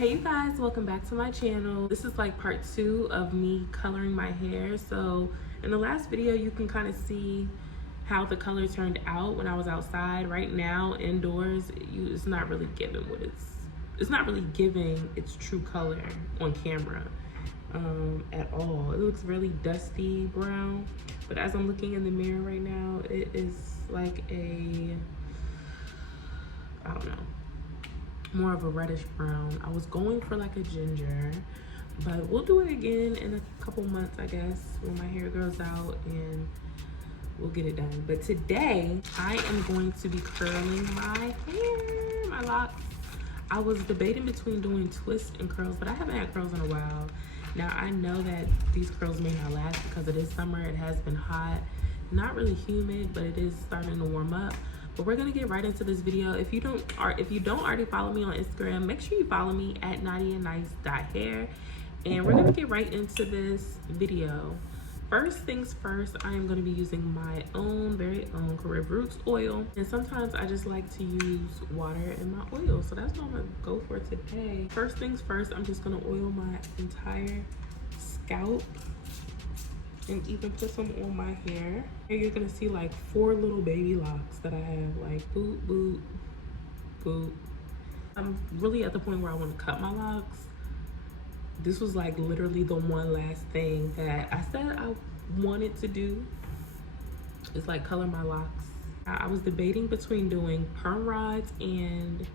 Hey you guys, welcome back to my channel. This is like part 2 of me coloring my hair. So in the last video you can kind of see how the color turned out when I was outside. Right now indoors it's not really giving what it's not really giving its true color on camera at all. It looks really dusty brown, but as I'm looking in the mirror right now, it is like a, I don't know, more of a reddish brown. I was going for like a ginger, but we'll do it again in a couple months, I guess, when my hair grows out, and we'll get it done. But today I am going to be curling my hair, my locks. I was debating between doing twists and curls, but I haven't had curls in a while. Now I know that these curls may not last because it is summer. It has been hot, not really humid, but it is starting to warm up. But we're gonna get right into this video. If you don't already follow me on Instagram, make sure you follow me at nadianice.hair, and we're gonna get right into this video. First things first, I am gonna be using my own very own Carib Roots oil, and sometimes I just like to use water in my oil, so that's what I'm gonna go for today. First things first, I'm just gonna oil my entire scalp and even put some on my hair. Here you're gonna see like 4 little baby locks that I have, like boop, boop, boop. I'm really at the point where I wanna cut my locks. This was like literally the one last thing that I said I wanted to do, is like color my locks. I was debating between doing perm rods and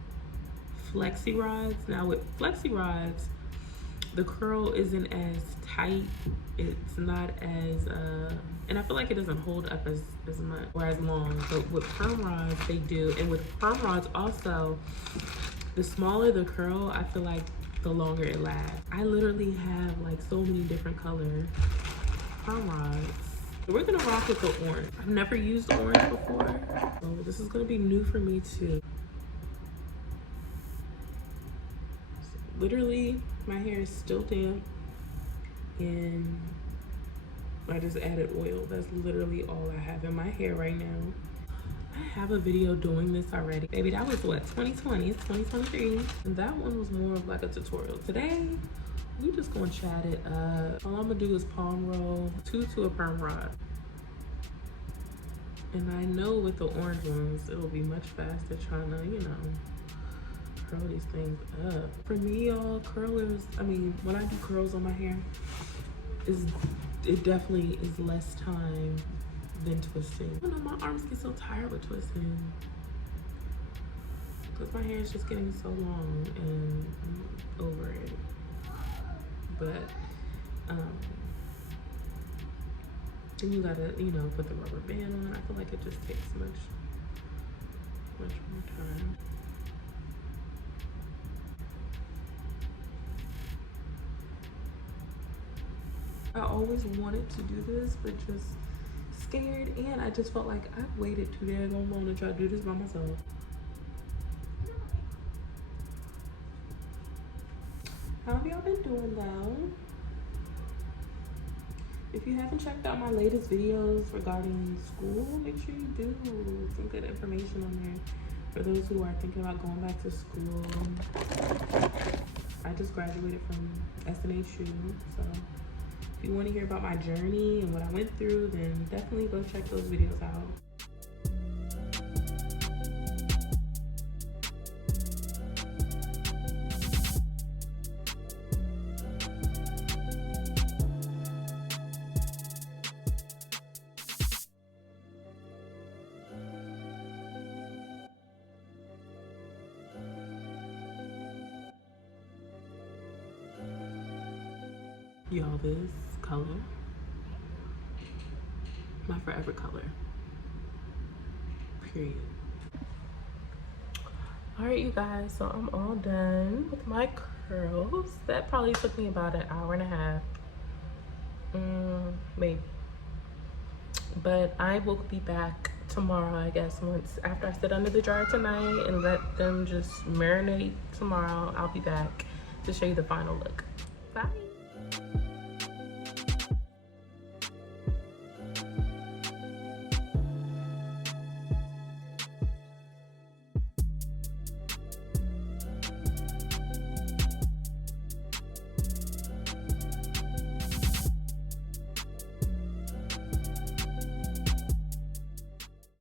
flexi rods. Now with flexi rods, the curl isn't as tight, it's not as and I feel like it doesn't hold up as much or as long, but with perm rods they do. And with perm rods also, the smaller the curl, I feel like the longer it lasts. I literally have like so many different color perm rods. We're gonna rock with the orange. I've never used orange before, so this is gonna be new for me too. Literally, my hair is still damp, and I just added oil. That's literally all I have in my hair right now. I have a video doing this already. Baby, that was what, 2020? It's 2023. And that one was more of like a tutorial. Today, we just gonna chat it up. All I'm gonna do is palm roll 2 to a perm rod. And I know with the orange ones, it'll be much faster trying to, you know, curl these things up. For me, y'all, curlers, I mean, when I do curls on my hair, it definitely is less time than twisting. I don't know, my arms get so tired with twisting because my hair is just getting so long and I'm over it. But then you gotta, you know, put the rubber band on. I feel like it just takes much more time. I always wanted to do this, but just scared, and I just felt like I've waited too damn long to try to do this by myself. How have y'all been doing though? If you haven't checked out my latest videos regarding school, make sure you do. Some good information on there for those who are thinking about going back to school. I just graduated from SNHU, so if you want to hear about my journey and what I went through, then definitely go check those videos out. Y'all, this color, my forever color, period. All right, you guys, so I'm all done with my curls. That probably took me about an hour and a half, maybe. But I will be back tomorrow, I guess, after I sit under the dryer tonight and let them just marinate tomorrow. I'll be back to show you the final look. Bye.